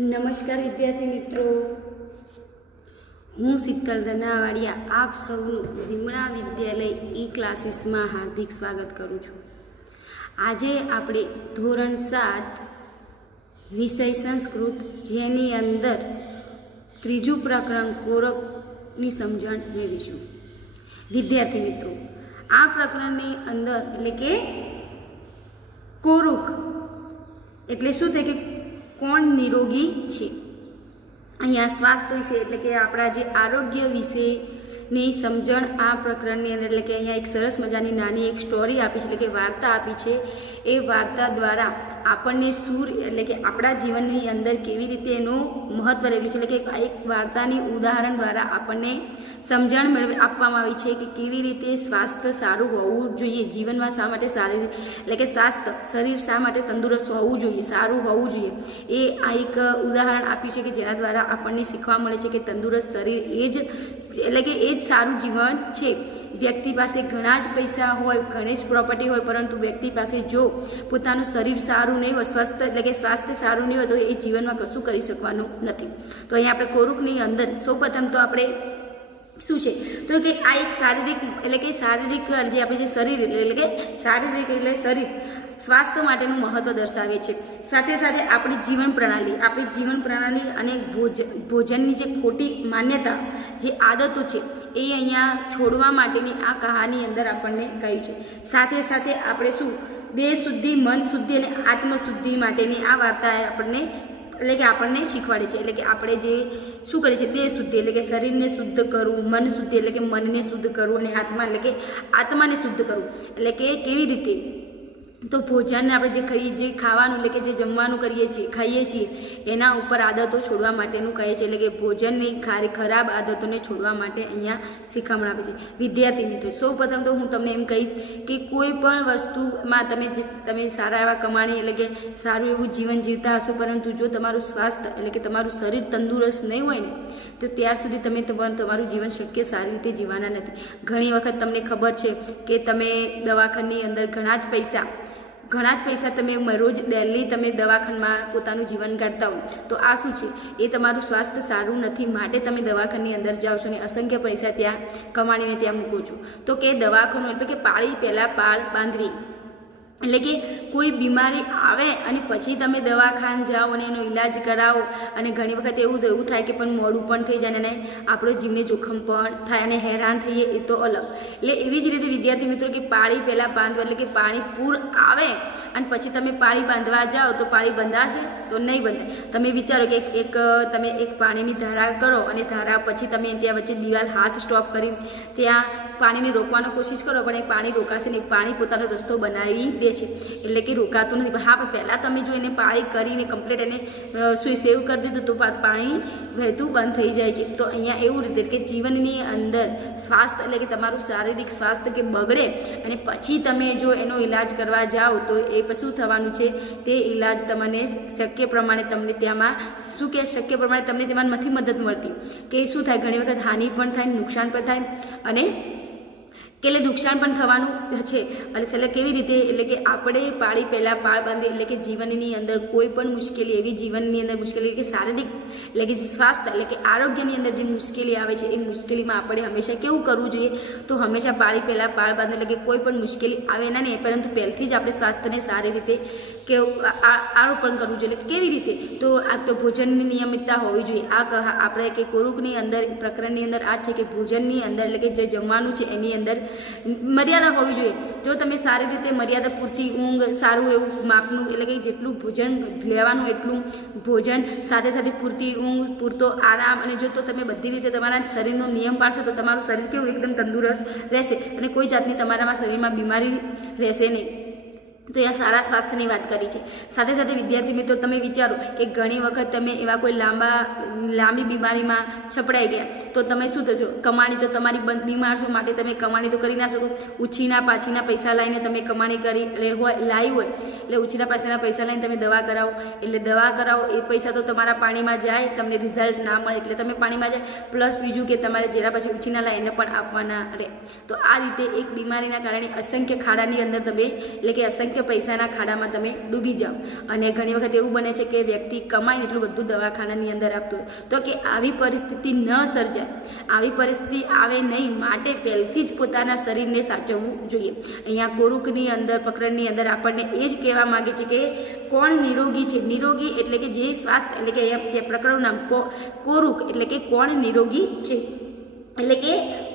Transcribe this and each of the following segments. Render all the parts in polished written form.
નમસ્કાર વિદ્યાર્થી મિત્રો, હું શીતલ ધનાવાડિયા આપ સૌનું વિમળા વિદ્યાલય ઈ ક્લાસીસમાં હાર્દિક સ્વાગત કરું છું। આજે આપણે ધોરણ 7 વિષય સંસ્કૃત જેની અંદર ત્રીજું પ્રકરણ કોરકની સમજણ મેળવીશું। વિદ્યાર્થી મિત્રો, આ પ્રકરણની અંદર એટલે કે કોરુક એટલે શું થાય કે કોણ નિરોગી છે। અહીંયા સ્વાસ્થ્ય વિશે એટલે કે આપણા જે આરોગ્ય વિશેની સમજણ આ પ્રકરણની અંદર એટલે કે અહીંયા એક સરસ મજાની નાની એક સ્ટોરી આપી છે એટલે કે વાર્તા આપી છે। એ વાર્તા દ્વારા આપણને સૂર એટલે કે આપણા જીવનની અંદર કેવી રીતે એનું મહત્વ રહેલું છે એટલે કે એક વાર્તાની ઉદાહરણ દ્વારા આપણને સમજણ આપવામાં આવી છે કે કેવી રીતે સ્વાસ્થ્ય સારું હોવું જોઈએ, જીવનમાં શા માટે સારી એટલે કે સ્વાસ્થ્ય શરીર શા માટે તંદુરસ્ત હોવું જોઈએ, સારું હોવું જોઈએ। એ આ એક ઉદાહરણ આપ્યું છે કે જેના દ્વારા આપણને શીખવા મળે છે કે તંદુરસ્ત શરીર એ જ એટલે કે એ જ સારું જીવન છે। વ્યક્તિ પાસે ઘણા જ પૈસા હોય, ઘણી જ પ્રોપર્ટી હોય, પરંતુ વ્યક્તિ પાસે જો પોતાનું શરીર સારું નહીં હોય, સ્વસ્થ એટલે કે સ્વાસ્થ્ય સારું નહીં હોય તો એ જીવનમાં કશું કરી શકવાનું નથી। તો અહીંયા આપણે કોરુકની અંદર સૌપ્રથમ તો આપણે શું છે તો કે આ એક શારીરિક એટલે કે શારીરિક જે આપણે જે શરીર એટલે કે શારીરિક એટલે શરીર સ્વાસ્થ્ય માટેનું મહત્વ દર્શાવે છે। સાથે સાથે આપણી જીવન પ્રણાલી અને ભોજનની જે ખોટી માન્યતા જે આદતો છે એ અહીંયા છોડવા માટેની આ કહાની અંદર આપણને કહી છે। સાથે સાથે આપણે શું દેહ શુદ્ધિ, મન શુદ્ધિ અને આત્મશુદ્ધિ માટેની આ વાર્તા આપણને શીખવાડે છે। એટલે કે આપણે જે શું કરીએ છીએ દેહ શુદ્ધિ એટલે કે શરીરને શુદ્ધ કરવું, મન શુદ્ધિ એટલે કે મનને શુદ્ધ કરવું અને આત્મા એટલે કે આત્માને શુદ્ધ કરવું। એટલે કે કેવી રીતે તો ભોજનને આપણે જે ખાવાનું એટલે કે જે જમવાનું ખાઈએ છીએ એના ઉપર આદતો છોડવા માટેનું કહે છે। એટલે કે ભોજનની ખરાબ આદતોને છોડવા માટે અહીંયા શીખમણ આપે છે। વિદ્યાર્થી મિત્રો, સૌ પ્રથમ તો હું તમને એમ કહીશ કે કોઈ પણ વસ્તુમાં તમે સારા એવા કમાણી એટલે કે સારું એવું જીવન જીવતા હશો, પરંતુ જો તમારું સ્વાસ્થ્ય એટલે કે તમારું શરીર તંદુરસ્ત નહીં હોય ને તો ત્યાર સુધી તમે તમારું જીવન શક્ય સારી રીતે જીવવાના નથી। ઘણી વખત તમને ખબર છે કે તમે દવાખાનાની અંદર ઘણા જ પૈસા તમે રોજ ડેલી તમે દવાખાનામાં પોતાનું જીવન કાઢતા હો તો આ શું છે, એ તમારું સ્વાસ્થ્ય સારું નથી, માટે તમે દવાખાનાની અંદર જાઓ છો અને અસંખ્ય પૈસા ત્યાં કમાણીને ત્યાં મૂકો છો। તો કે દવાખાનું એટલે કે પાળી પહેલાં પાળ બાંધવી એટલે કે કોઈ બીમારી આવે અને પછી તમે દવાખાને જાઓ અને એનો ઈલાજ કરાવો અને ઘણી વખત એવું થાય કે પણ મોડું પણ થઈ જાય અને આપણો જીવને જોખમ પણ થાય અને હેરાન થઈએ એ તો અલગ। એટલે એવી જ રીતે વિદ્યાર્થી મિત્રો કે પાળી પહેલાં બાંધવા એટલે કે પાણી પૂર આવે અને પછી તમે પાળી બાંધવા જાઓ તો પાળી બંધાશે તો નહીં બંધાય। તમે વિચારો કે તમે એક પાણીની ધારા કરો અને ધારા પછી તમે ત્યાં વચ્ચે દિવાલ હાથ સ્ટોપ કરી ત્યાં પાણીને રોકવાનો કોશિશ કરો પણ એ પાણી રોકાશે નહીં, પાણી પોતાનો રસ્તો બનાવી દે છે એટલે કે રોકાતું નથી। પણ હા, પણ પહેલાં તમે જો એને પાળી કરીને કમ્પ્લીટ એને સેવ કરી દીધું તો પાણી વહેતું બંધ થઈ જાય છે। તો અહીંયા એવું રીતે કે જીવનની અંદર સ્વાસ્થ્ય એટલે કે તમારું શારીરિક સ્વાસ્થ્ય કે બગડે અને પછી તમે જો એનો ઈલાજ કરવા જાઓ તો એ શું થવાનું છે, તે ઈલાજ તમને શક્ય પ્રમાણે તમને તેમાં નથી મદદ મળતી કે શું થાય, ઘણી વખત હાનિ પણ થાય, નુકસાન પણ થાય અને એટલે નુકસાન પણ થવાનું છે। એટલે કેવી રીતે એટલે કે આપણે પાળી પહેલાં પાળ બાંધીએ એટલે કે જીવનની અંદર કોઈ પણ મુશ્કેલી એવી જીવનની અંદર મુશ્કેલી કે શારીરિક એટલે કે સ્વાસ્થ્ય એટલે કે આરોગ્યની અંદર જે મુશ્કેલી આવે છે એ મુશ્કેલીમાં આપણે હંમેશા કેવું કરવું જોઈએ તો હંમેશા પાળી પહેલાં પાળ બાંધો એટલે કે કોઈ પણ મુશ્કેલી આવે ના નહીં, પરંતુ પહેલથી જ આપણે સ્વાસ્થ્યને સારી રીતે કે આરોપણ કરવું જોઈએ। કેવી રીતે તો આ તો ભોજનની નિયમિતતા હોવી જોઈએ। આપણે કે કોરુકની અંદર પ્રકરણની અંદર આ છે કે ભોજનની અંદર એટલે કે જે જમવાનું છે એની અંદર મર્યાદા હોવી જોઈએ। જો તમે સારી રીતે મર્યાદા પૂરતી ઊંઘ, સારું એવું માપનું એટલે કે જેટલું ભોજન લેવાનું એટલું ભોજન, સાથે સાથે પૂરતી ઊંઘ, પૂરતો આરામ અને જો તો તમે બધી રીતે તમારા શરીરનો નિયમ પાડશો તો તમારું શરીર કેવું એકદમ તંદુરસ્ત રહેશે અને કોઈ જાતની તમારામાં શરીરમાં બીમારી રહેશે નહીં। તો અહીંયા સારા સ્વાસ્થ્યની વાત કરી છે। સાથે સાથે વિદ્યાર્થી મિત્રો, તમે વિચારો કે ઘણી વખત તમે એવા કોઈ લાંબી બીમારીમાં છપડાઈ ગયા તો તમે શું થશો, કમાણી તો તમારી બીમાર છો માટે તમે કમાણી તો કરી ના શકો। ઉછીના પાછીના પૈસા લાવીને તમે કમાણી લાવી હોય એટલે ઉછીના પાછીના પૈસા લઈને તમે દવા કરાવો એ પૈસા તો તમારા પાણીમાં જાય, તમને રિઝલ્ટ ના મળે એટલે તમે પાણીમાં જાય, પ્લસ બીજું કે તમારે જેના પછી ઉછીના લાવે એને પણ આપવાના રહે। તો આ રીતે એક બીમારીના કારણે અસંખ્ય ખાડાની અંદર તમે એટલે કે અસંખ્ય કે પૈસાના ખાડામાં તમે ડૂબી જાઓ. અને ઘણી વખત એવું બને છે કે વ્યક્તિ કમાઈને એટલું બધું દવાખાનાની અંદર આપતું હોય, તો કે આવી પરિસ્થિતિ ન સર્જાય, આવી પરિસ્થિતિ આવે નહીં, માટે પહેલથી જ પોતાના શરીરને સાચવવું જોઈએ. અહીંયા કોરુકની અંદર, પ્રકરણની અંદર આપણને એ જ કહેવા માંગે છે કે કોણ નિરોગી છે. નિરોગી એટલે કે જે સ્વાસ્થ્ય, એટલે કે જે પ્રકરણનું નામ કોરુક એટલે કે કોણ નિરોગી છે, એટલે કે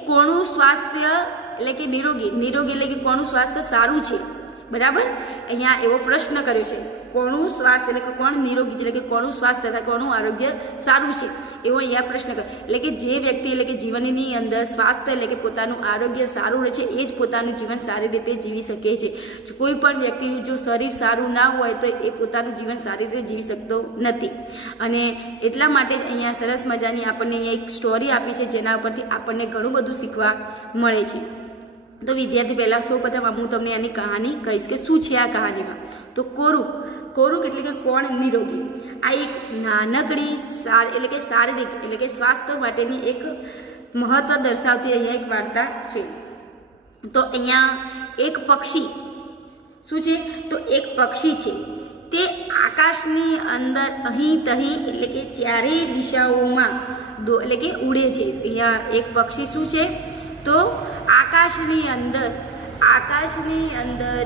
કોનું સ્વાસ્થ્ય, એટલે કે નિરોગી એટલે કે કોનું સ્વાસ્થ્ય સારું છે. બરાબર, અહીંયા એવો પ્રશ્ન કર્યો છે, કોનું સ્વાસ્થ્ય એટલે કે કોણ નિરોગી, એટલે કે કોનું સ્વાસ્થ્ય તથા કોનું આરોગ્ય સારું છે, એવો અહીંયા પ્રશ્ન કર્યો. એટલે કે જે વ્યક્તિ, એટલે કે જીવનની અંદર સ્વાસ્થ્ય એટલે કે પોતાનું આરોગ્ય સારું રહે છે, એ જ પોતાનું જીવન સારી રીતે જીવી શકે છે. કોઈ પણ વ્યક્તિનું જો શરીર સારું ના હોય તો એ પોતાનું જીવન સારી રીતે જીવી શકતો નથી. અને એટલા માટે જ અહીંયા સરસ મજાની આપણને અહીંયા એક સ્ટોરી આપી છે, જેના ઉપરથી આપણને ઘણું બધું શીખવા મળે છે. તો વિદ્યાર્થી, પહેલાં સૌપ્રથમ હું તમને આની કહાની કહીશ કે શું છે આ કહાનીમાં. તો કોરુક એટલે કે કોણ નિરોગી, આ એક નાનકડી એટલે કે શારીરિક એટલે કે સ્વાસ્થ્ય માટેની એક મહત્વ દર્શાવતી અહીંયા એક વાર્તા છે. તો અહીંયા એક પક્ષી શું છે, તો એક પક્ષી છે, તે આકાશની અંદર અહીં તહીં એટલે કે ચારેય દિશાઓમાં એટલે કે ઉડે છે. અહીંયા એક પક્ષી શું છે, તો આકાશની અંદર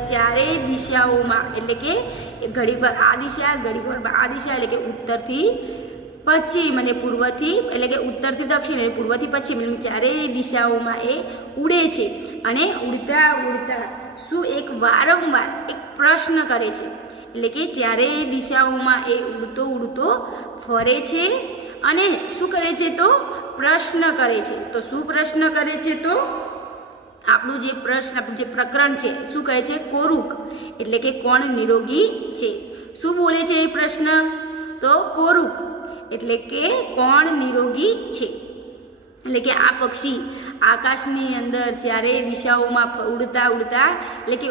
ચારેય દિશાઓમાં એટલે કે ઘડીક વાર આ દિશા, ઘડીક વાર આ દિશા, એટલે કે ઉત્તરથી પશ્ચિમ અને પૂર્વથી, એટલે કે ઉત્તરથી દક્ષિણ અને પૂર્વથી પશ્ચિમ, ચારેય દિશાઓમાં એ ઉડે છે. અને ઉડતા ઉડતા શું એક વારંવાર એક પ્રશ્ન કરે છે, એટલે કે ચારેય દિશાઓમાં એ ઉડતો ફરે છે અને શું કરે છે, તો પ્રશ્ન કરે છે. તો શું પ્રશ્ન કરે છે, તો આપણું જે પ્રકરણ છે શું કહે છે, કોરુક એટલે કે કોણ નિરોગી છે. શું બોલે છે એ પ્રશ્ન, તો કોરુક એટલે કે કોણ નિરોગી છે. એટલે કે આ પક્ષી આકાશની અંદર ચારેય દિશાઓમાં ઉડતા એટલે કે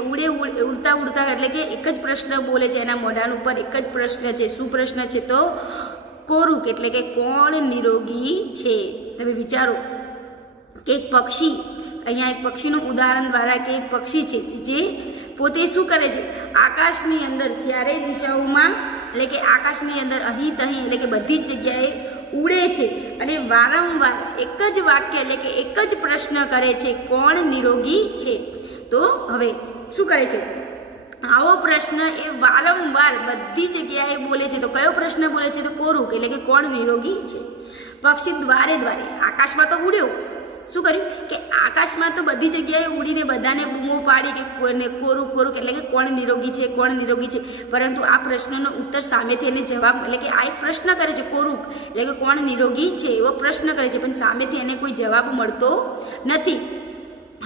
ઉડતા એટલે કે એક જ પ્રશ્ન બોલે છે, એના મોઢા ઉપર એક જ પ્રશ્ન છે. શું પ્રશ્ન છે, તો કોરુક એટલે કે કોણ નિરોગી છે. તમે વિચારો કે એક પક્ષી, અહીંયા એક પક્ષીનું ઉદાહરણ દ્વારા કે એક પક્ષી છે જે પોતે શું કરે છે, આકાશની અંદર ચારેય દિશાઓમાં એટલે કે આકાશની અંદર અહીં તહીં એટલે કે બધી જ જગ્યાએ ઉડે છે અને વારંવાર એક જ વાક્ય એટલે કે એક જ પ્રશ્ન કરે છે, કોણ નિરોગી છે. તો હવે શું કરે છે, આવો પ્રશ્ન એ વારંવાર બધી જગ્યાએ બોલે છે. તો કયો પ્રશ્ન બોલે છે, તો કોરુક એટલે કે કોણ નિરોગી છે. પક્ષી દ્વારે આકાશમાં તો ઉડ્યો, શું કર્યું કે આકાશમાં તો બધી જગ્યાએ ઉડીને બધાને બૂમો પાડી કે કોરુક એટલે કે કોણ નિરોગી છે, કોણ નિરોગી છે. પરંતુ આ પ્રશ્નનો ઉત્તર સામેથી એને જવાબ, એટલે કે આ એક પ્રશ્ન કરે છે, કોરુક એટલે કે કોણ નિરોગી છે એવો પ્રશ્ન કરે છે, પણ સામેથી એને કોઈ જવાબ મળતો નથી.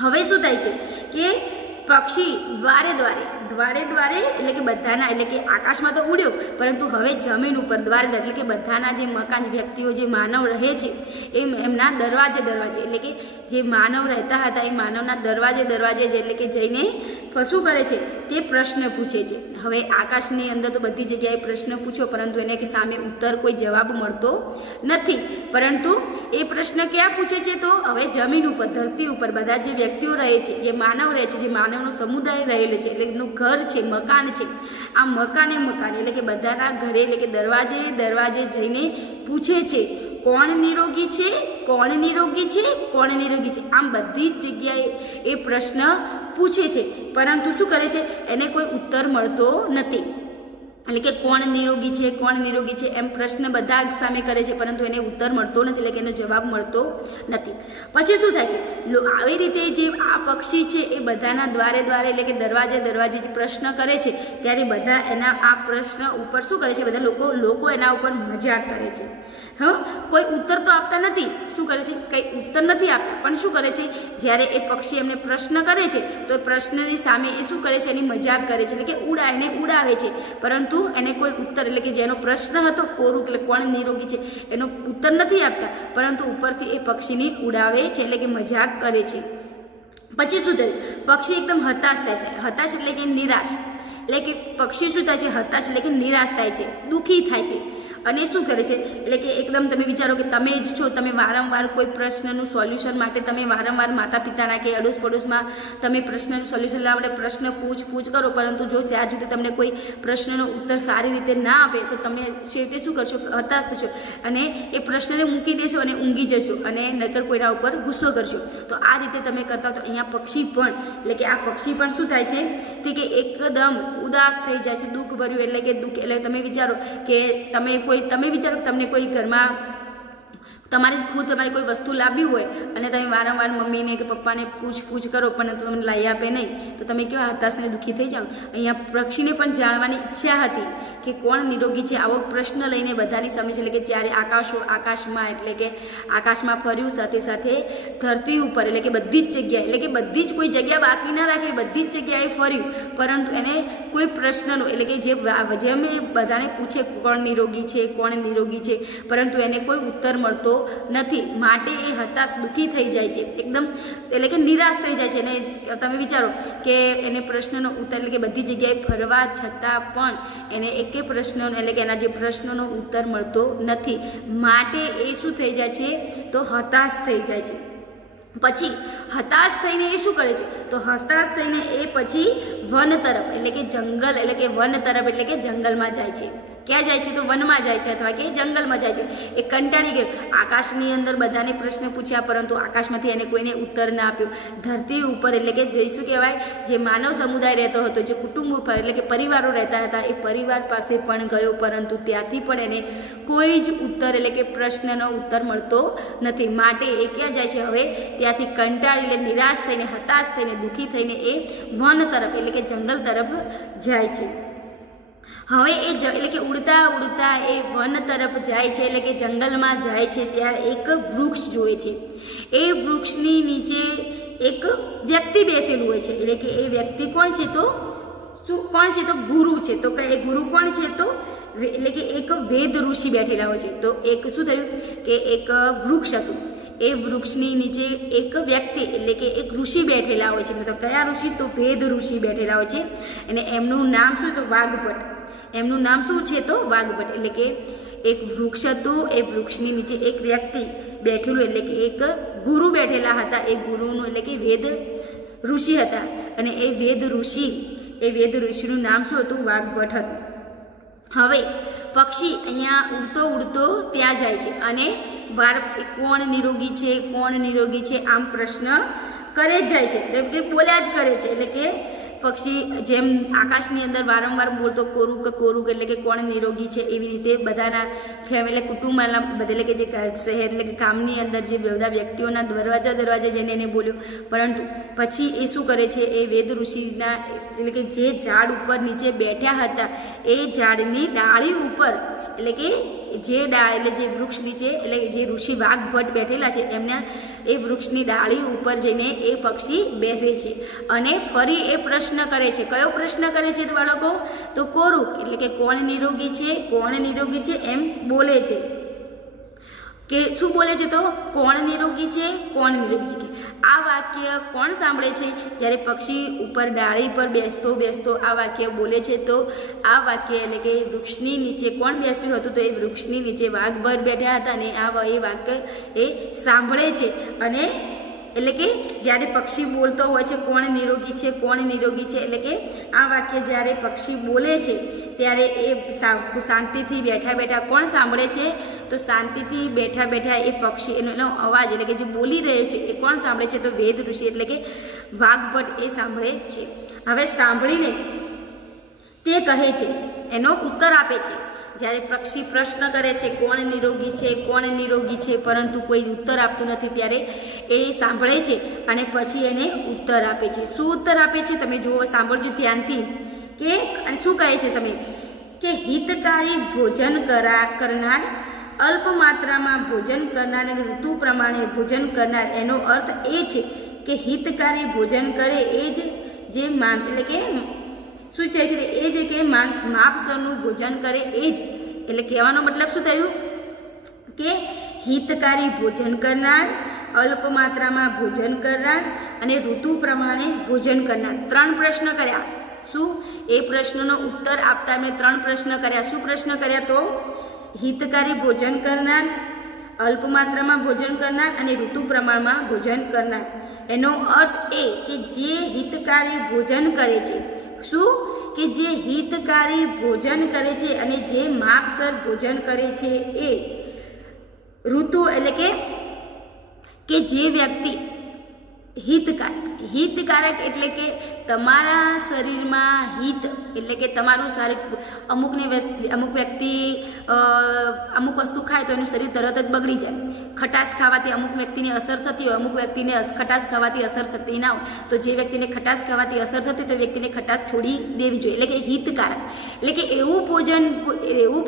હવે શું થાય છે કે પક્ષી દ્વારે એટલે કે બધાના, એટલે કે આકાશમાં તો ઉડ્યો, પરંતુ હવે જમીન ઉપર દ્વારે એટલે કે બધાના જે મકાન, વ્યક્તિઓ, જે માનવ રહે છે એમના દરવાજે એટલે કે જે માનવ રહેતા હતા એ માનવના દરવાજે એટલે કે જઈને શું કરે છે, તે પ્રશ્ન પૂછે છે. હવે આકાશની અંદર તો બધી જગ્યાએ પ્રશ્ન પૂછ્યો, પરંતુ એને કે સામે ઉત્તર કોઈ જવાબ મળતો નથી. પરંતુ એ પ્રશ્ન ક્યાં પૂછે છે, તો હવે જમીન ઉપર, ધરતી ઉપર બધા જે વ્યક્તિઓ રહે છે, જે માનવ રહે છે, જે માનવનો સમુદાય રહેલો છે, એટલે એનું ઘર છે, મકાન છે, આ મકાન એટલે કે બધાના ઘરે એટલે કે દરવાજે જઈને પૂછે છે, કોણ નિરોગી છે. આમ બધી જ જગ્યાએ એ પ્રશ્ન પૂછે છે, પરંતુ શું કરે છે, એને કોઈ ઉત્તર મળતો નથી. એટલે કે કોણ નિરોગી છે એમ પ્રશ્ન બધા સામે કરે છે, પરંતુ એને ઉત્તર મળતો નથી, એટલે કે એનો જવાબ મળતો નથી. પછી શું થાય છે, આવી રીતે જે આ પક્ષી છે એ બધાના દ્વારે એટલે કે દરવાજે જે પ્રશ્ન કરે છે, ત્યારે બધા એના આ પ્રશ્ન ઉપર શું કરે છે, બધા લોકો એના ઉપર મજાક કરે છે. કોઈ ઉત્તર તો આપતા નથી, શું કરે છે, કંઈ ઉત્તર નથી આપતા, પણ શું કરે છે, જ્યારે એ પક્ષી એમને પ્રશ્ન કરે છે તો એ પ્રશ્નની સામે એ શું કરે છે, એની મજાક કરે છે, એટલે કે ઉડાવે છે, પરંતુ એને કોઈ ઉત્તર, એટલે કે જેનો પ્રશ્ન હતો કોરુક એટલે કોણ નિરોગી છે એનો ઉત્તર નથી આપતા, પરંતુ ઉપરથી એ પક્ષીને ઉડાવે છે, એટલે કે મજાક કરે છે. પછી શું થયું, પક્ષી એકદમ હતાશ થાય છે. હતાશ એટલે કે નિરાશ, એટલે કે પક્ષી શું થાય છે, હતાશ એટલે કે નિરાશ થાય છે, દુઃખી થાય છે. અને શું કરે છે એટલે કે એકદમ તમે વિચારો કે તમે જ છો, તમે વારંવાર કોઈ પ્રશ્નનું સોલ્યુશન માટે તમે વારંવાર માતા પિતાના કે અડોશ પડોશમાં તમે પ્રશ્નનું સોલ્યુશન લાવડે પ્રશ્ન પૂછ કરો, પરંતુ જો ત્યાં સુધી તમને કોઈ પ્રશ્નનો ઉત્તર સારી રીતે ના આપે તો તમે છેવટે શું કરશો, હતાશ થશો અને એ પ્રશ્નને મૂકી દેશો અને ઊંઘી જશો અને નહીતર કોઈના ઉપર ગુસ્સો કરશો. તો આ રીતે તમે કરતા તો અહીંયા પક્ષી પણ એટલે કે આ પક્ષી પણ શું થાય છે તે કે એકદમ ઉદાસ થઈ જાય છે, દુઃખ ભર્યું એટલે કે દુઃખ એટલે તમે વિચારો કે તમે વિચારો કે તમને કોઈ ઘરમાં તમારી કોઈ વસ્તુ લાવવી હોય અને તમે વારંવાર મમ્મીને કે પપ્પાને પૂછ કરો પણ તો તમને લાવી આપે નહીં, તો તમે કેવા હતાશ અને દુઃખી થઈ જાઓ. અહીંયા પક્ષીને પણ જાણવાની ઈચ્છા હતી કે કોણ નિરોગી છે. આવો પ્રશ્ન લઈને બધાની સામે છે એટલે કે જ્યારે આકાશમાં એટલે કે આકાશમાં ફર્યું, સાથે સાથે ધરતી ઉપર એટલે કે બધી જ જગ્યાએ એટલે કે બધી જ કોઈ જગ્યા બાકી ના રાખી, બધી જ જગ્યાએ ફર્યું, પરંતુ એને કોઈ પ્રશ્નનો એટલે કે જેમ એ બધાને પૂછે કોણ નિરોગી છે, પરંતુ એને કોઈ ઉત્તર મળતો નથી. માટે એ હતાશ દુઃખી થઈ જાય છે, એકદમ એટલે કે નિરાશ થઈ જાય છે. અને તમે વિચારો કે એને પ્રશ્નનો ઉત્તર એટલે કે બધી જગ્યાએ ફરવા છતાં પણ એને એકે પ્રશ્નો એટલે કે એના જે પ્રશ્નોનો ઉત્તર મળતો નથી. માટે એ શું થઈ જાય છે તો હતાશ થઈ જાય છે. પછી હતાશ થઈને એ શું કરે છે તો હતાશ થઈને એ પછી વન તરફ એટલે કે જંગલ એટલે કે વન તરફ એટલે કે જંગલમાં જાય છે. ક્યાં જાય છે તો વનમાં જાય છે અથવા કે જંગલમાં જાય છે. એ કંટાળી ગયો, આકાશની અંદર બધાને પ્રશ્ન પૂછ્યા પરંતુ આકાશમાંથી એને કોઈને ઉત્તર ના આપ્યો. ધરતી ઉપર એટલે કે શું કહેવાય જે માનવ સમુદાય રહેતો હતો, જે કુટુંબ ઉપર એટલે કે પરિવારો રહેતા હતા, એ પરિવાર પાસે પણ ગયો, પરંતુ ત્યાંથી પણ એને કોઈ જ ઉત્તર એટલે કે પ્રશ્નનો ઉત્તર મળતો નથી. માટે એ ક્યાં જાય છે હવે ત્યાંથી કંટાળીને નિરાશ થઈને હતાશ થઈને દુઃખી થઈને એ વન તરફ એટલે કે જંગલ તરફ જાય છે. હવે એ એટલે કે ઉડતા એ વન તરફ જાય છે એટલે કે જંગલમાં જાય છે, ત્યારે એક વૃક્ષ જોવે છે. એ વૃક્ષની નીચે એક વ્યક્તિ બેસેલું હોય છે. એટલે કે એ વ્યક્તિ કોણ છે તો ગુરુ છે. તો એ ગુરુ કોણ છે તો એટલે કે એક વેદ ઋષિ બેઠેલા હોય છે. તો એક શું થયું કે એક વૃક્ષ હતું, એ વૃક્ષની નીચે એક વ્યક્તિ એટલે કે એક ઋષિ બેઠેલા હોય છે. તો કયા ઋષિ તો વેદ ઋષિ બેઠેલા હોય છે અને એમનું નામ શું તો વાઘભટ. એમનું નામ શું છે તો વાઘભટ. એટલે કે એક વૃક્ષ હતું, એ વૃક્ષની નીચે એક વ્યક્તિ બેઠેલું એટલે કે એક ગુરુ બેઠેલા હતા. એ ગુરુનું એટલે કે વેદ ઋષિ હતા અને એ વેદ ઋષિનું નામ શું હતું વાઘભટ હતું. હવે પક્ષી અહીંયા ઉડતો ત્યાં જાય છે અને કોણ નિરોગી છે આમ પ્રશ્ન કરે જ જાય છે, એટલે કે બોલ્યા જ કરે છે. એટલે કે પક્ષી જેમ આકાશની અંદર વારંવાર બોલતો કોરુક એટલે કે કોણ નિરોગી છે, એવી રીતે બધાના ફેમિલી કુટુંબના બધા એટલે કે જે શહેર એટલે કે કામની અંદર જે બધા વ્યક્તિઓના દરવાજે જઈને એને બોલ્યો. પરંતુ પછી એ શું કરે છે એ વેદ ઋષિના એટલે કે જે ઝાડ ઉપર નીચે બેઠા હતા એ ઝાડની ડાળી ઉપર એટલે કે જે વૃક્ષ નીચે એટલે જે ઋષિ વાઘભટ બેઠેલા છે એમના એ વૃક્ષની ડાળી ઉપર જઈને એ પક્ષી બેસે છે અને ફરી એ પ્રશ્ન કરે છે. કયો પ્રશ્ન કરે છે બાળકો તો કોરુક એટલે કે કોણ નિરોગી છે એમ બોલે છે. કે શું બોલે છે તો કોણ નિરોગી છે. આ વાક્ય કોણ સાંભળે છે જ્યારે પક્ષી ઉપર ડાળી પર બેસતો આ વાક્ય બોલે છે. તો આ વાક્ય એટલે કે વૃક્ષની નીચે કોણ બેસ્યું હતું તો એ વૃક્ષની નીચે વાઘભટ બેઠા હતા અને એ વાક્ય એ સાંભળે છે. અને એટલે કે જ્યારે પક્ષી બોલતો હોય છે કોણ નિરોગી છે એટલે કે આ વાક્ય જ્યારે પક્ષી બોલે છે ત્યારે એ શાંતિથી બેઠા કોણ સાંભળે છે તો શાંતિથી બેઠા એ પક્ષી એનો અવાજ એટલે કે જે બોલી રહ્યો છે એ કોણ સાંભળે છે તો વેદ ઋષિ એટલે કે વાઘભટ એ સાંભળે છે. હવે સાંભળીને તે કહે છે, એનો ઉત્તર આપે છે. જ્યારે પક્ષી પ્રશ્ન કરે છે કોણ નિરોગી છે પરંતુ કોઈ ઉત્તર આપતું નથી, ત્યારે એ સાંભળે છે અને પછી એને ઉત્તર આપે છે. શું ઉત્તર આપે છે તમે જુઓ, સાંભળજો ધ્યાનથી. કે અને શું કહે છે તમે કે હિતકારી ભોજન કરનાર, અલ્પ માત્રામાં ભોજન કરનાર અને ઋતુ પ્રમાણે ભોજન કરનાર. એનો અર્થ એ છે કે હિતકારી ભોજન કરે એ જ જે એટલે કે શું છે એ જ કે માપસરનું ભોજન કરે એ જ. એટલે કહેવાનો મતલબ શું થયું કે હિતકારી ભોજન કરનાર, અલ્પ માત્રામાં ભોજન કરનાર અને ઋતુ પ્રમાણે ભોજન કરનાર. 3 પ્રશ્ન કર્યા. શું એ પ્રશ્નનો ઉત્તર આપતા એમણે 3 પ્રશ્ન કર્યા. શું પ્રશ્ન કર્યા તો હિતકારી ભોજન કરનાર, અલ્પ માત્રામાં ભોજન કરનાર અને ઋતુ પ્રમાણમાં ભોજન કરનાર. એનો અર્થ એ કે જે હિતકારી ભોજન કરે છે, શું કે જે હિતકારી ભોજન કરે છે અને જે માપસર ભોજન કરે છે એ ઋતુ એટલે કે જે વ્યક્તિ હિતકારક એટલે કે તમારા શરીરમાં હિત એટલે કે તમારું શરીર અમુક વ્યક્તિ અમુક વસ્તુ ખાય તો એનું શરીર તરત જ બગડી જાય. ખટાશ ખાવાથી અમુક વ્યક્તિને અસર થતી હોય, અમુક વ્યક્તિને ખટાશ ખાવાથી અસર થતી ના હોય. તો જે વ્યક્તિને ખટાશ ખાવાથી અસર થતી તો વ્યક્તિને ખટાશ છોડી દેવી જોઈએ. એટલે કે હિતકારક એટલે કે એવું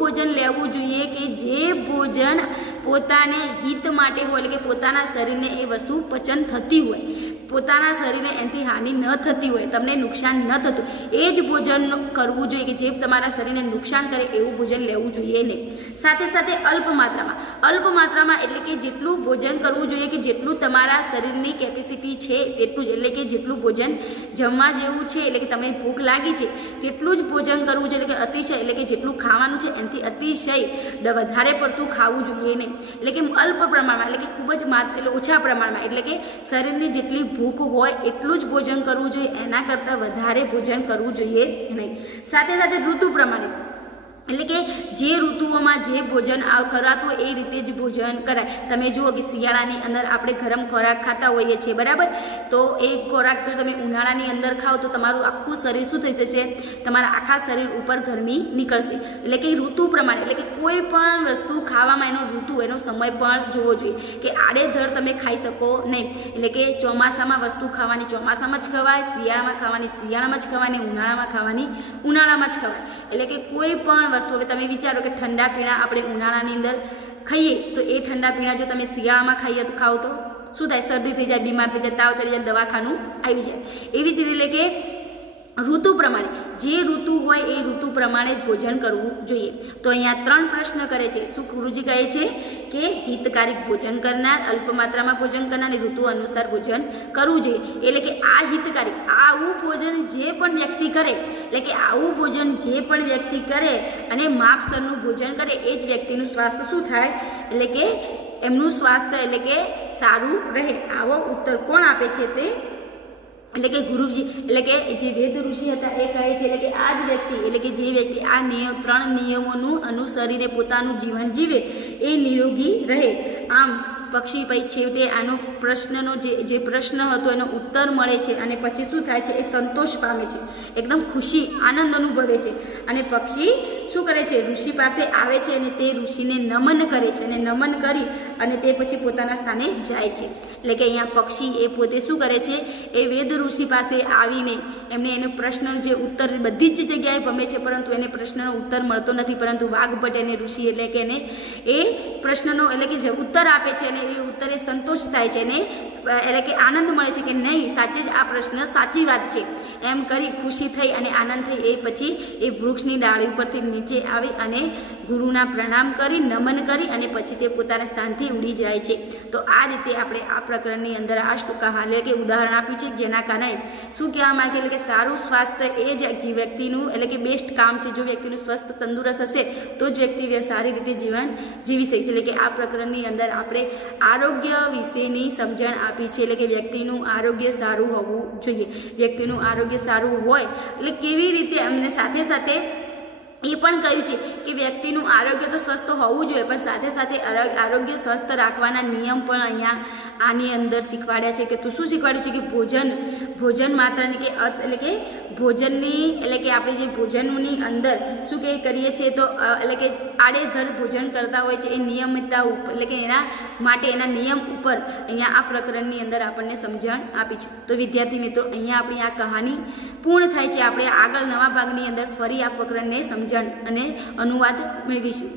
ભોજન લેવું જોઈએ કે જે ભોજન પોતાને હિત માટે હોય, એટલે કે પોતાના શરીરને એ વસ્તુ પચન થતી હોય, પોતાના શરીરને એનાથી હાનિ ન થતી હોય, તમને નુકસાન ન થતું, એ જ ભોજન કરવું જોઈએ કે જે તમારા શરીરને નુકસાન કરે એવું ભોજન લેવું જોઈએ નહીં. સાથે સાથે અલ્પ માત્રામાં એટલે કે જેટલું ભોજન કરવું જોઈએ કે જેટલું તમારા શરીરની કેપેસિટી છે તેટલું જ, એટલે કે જેટલું ભોજન જમવા જેવું છે, એટલે કે તમને ભૂખ લાગી છે તેટલું જ ભોજન કરવું જોઈએ. એટલે કે અતિશય એટલે કે જેટલું ખાવાનું છે એનાથી અતિશય વધારે પડતું ખાવું જોઈએ નહીં. એટલે કે અલ્પ પ્રમાણમાં એટલે કે ખૂબ જ એટલે ઓછા પ્રમાણમાં, એટલે કે શરીરની જેટલી ભૂખ હોય એટલું જ ભોજન કરવું જોઈએ, એના કરતાં વધારે ભોજન કરવું જોઈએ નહીં. સાથે સાથે ઋતુ પ્રમાણે એટલે કે જે ઋતુઓમાં જે ભોજન કરાતું હોય એ રીતે જ ભોજન કરાય. તમે જુઓ કે શિયાળાની અંદર આપણે ગરમ ખોરાક ખાતા હોઈએ છીએ, બરાબર, તો એ ખોરાક જો તમે ઉનાળાની અંદર ખાઓ તો તમારું આખું શરીર શું થઈ જશે, તમારા આખા શરીર ઉપર ગરમી નીકળશે. એટલે કે ઋતુ પ્રમાણે એટલે કે કોઈ પણ વસ્તુ ખાવામાં એનો સમય પણ જોવો જોઈએ કે આડેધડ તમે ખાઈ શકો નહીં. એટલે કે ચોમાસામાં વસ્તુ ખાવાની ચોમાસામાં જ ખવાય, શિયાળામાં ખાવાની શિયાળામાં જ ખવાની, ઉનાળામાં ખાવાની ઉનાળામાં જ ખવાય. એટલે કે કોઈ પણ વસ્તુ, હવે તમે વિચારો કે ઠંડા પીણા આપણે ઉનાળાની અંદર ખાઈએ તો એ ઠંડા પીણા જો તમે શિયાળામાં ખાઓ તો શું થાય, શરદી થઈ જાય, બીમાર થઈ જાય, તાવ ચડી જાય, દવાખાનું આવી જાય. એવી જ રીતે એટલે કે ઋતુ પ્રમાણે જે ઋતુ હોય એ ઋતુ પ્રમાણે જ ભોજન કરવું જોઈએ. તો અહીંયા 3 પ્રશ્ન કરે છે. શું ગુરુજી કહે છે કે હિતકારક ભોજન કરનાર, અલ્પ માત્રામાં ભોજન કરનાર અને ઋતુ અનુસાર ભોજન કરવું જોઈએ. એટલે કે આ હિતકારક આવું ભોજન જે પણ વ્યક્તિ કરે, એટલે કે આવું ભોજન જે પણ વ્યક્તિ કરે અને માપસરનું ભોજન કરે એ જ વ્યક્તિનું સ્વાસ્થ્ય શું થાય, એટલે કે એમનું સ્વાસ્થ્ય એટલે કે સારું રહે. આવો ઉત્તર કોણ આપે છે તે એટલે કે ગુરુજી એટલે કે જે વેદ ઋષિ હતા એ કહે છે. એટલે કે આ જ વ્યક્તિ એટલે કે જે વ્યક્તિ આ 3 નિયમોનું અનુસરીને પોતાનું જીવન જીવે એ નિરોગી રહે. આમ પક્ષી પછી છેવટે આનો પ્રશ્નનો જે પ્રશ્ન હતો એનો ઉત્તર મળે છે અને પછી શું થાય છે, એ સંતોષ પામે છે, એકદમ ખુશી આનંદ અનુભવે છે. અને પક્ષી શું કરે છે, ઋષિ પાસે આવે છે અને તે ઋષિને નમન કરે છે અને નમન કરી અને તે પછી પોતાના સ્થાને જાય છે. એટલે કે અહીંયા પક્ષી એ પોતે શું કરે છે, એ વેદ ઋષિ પાસે આવીને એમને એનો પ્રશ્ન જે ઉત્તર બધી જ જગ્યાએ ભમે છે પરંતુ એને પ્રશ્નનો ઉત્તર મળતો નથી, પરંતુ વાઘભટ્ટ એને ઋષિ એટલે કે એને એ પ્રશ્નનો એટલે કે જે ઉત્તર આપે છે અને એ ઉત્તરે સંતોષ થાય છે અને એટલે કે આનંદ મળે છે કે નહીં, સાચે જ આ પ્રશ્ન સાચી વાત છે એમ કરી ખુશી થઈ અને આનંદ થઈ. એ પછી એ વૃક્ષની ડાળી ઉપરથી નીચે આવી અને ગુરુના પ્રણામ કરી નમન કરી અને પછી તે પોતાના સ્થાનથી ઉડી જાય છે. તો આ રીતે આપણે આ પ્રકરણની અંદર આ ટૂંકા હાલે કે ઉદાહરણ આપ્યું છે, જેના કારણે શું કહેવા માંગે એટલે કે સારું સ્વાસ્થ્ય એ જ વ્યક્તિનું એટલે કે બેસ્ટ કામ છે. જો વ્યક્તિનું સ્વસ્થ તંદુરસ્ત હશે તો જ વ્યક્તિ સારી રીતે જીવન જીવી શકશે. એટલે કે આ પ્રકરણની અંદર આપણે આરોગ્ય વિશેની સમજણ આપી છે. એટલે કે વ્યક્તિનું આરોગ્ય સારું હોવું જોઈએ. વ્યક્તિનું આરોગ્ય સારું હોય એટલે કેવી રીતે એમને સાથે સાથે એ પણ કહ્યું છે કે વ્યક્તિનું આરોગ્ય તો સ્વસ્થ હોવું જોઈએ, પણ સાથે સાથે આરોગ્ય સ્વસ્થ રાખવાના નિયમ પણ અહીંયા આની અંદર શીખવાડ્યા છે. કે તું શું શીખવાડ્યું છે કે ભોજન માત્રની કે એટલે કે ભોજનની એટલે કે આપણે જે ભોજનની અંદર શું કે કરીએ છીએ તો એટલે કે આડેધડ ભોજન કરતા હોય છે એ નિયમિતતા એટલે કે એના માટે એના નિયમ ઉપર અહીંયા આ પ્રકરણની અંદર આપણને સમજણ આપી છે. તો વિદ્યાર્થી મિત્રો અહીંયા આપણી આ કહાની પૂર્ણ થાય છે. આપણે આગળ નવા ભાગની અંદર ફરી આ પ્રકરણને સમજણ અને અનુવાદ મેળવીશું.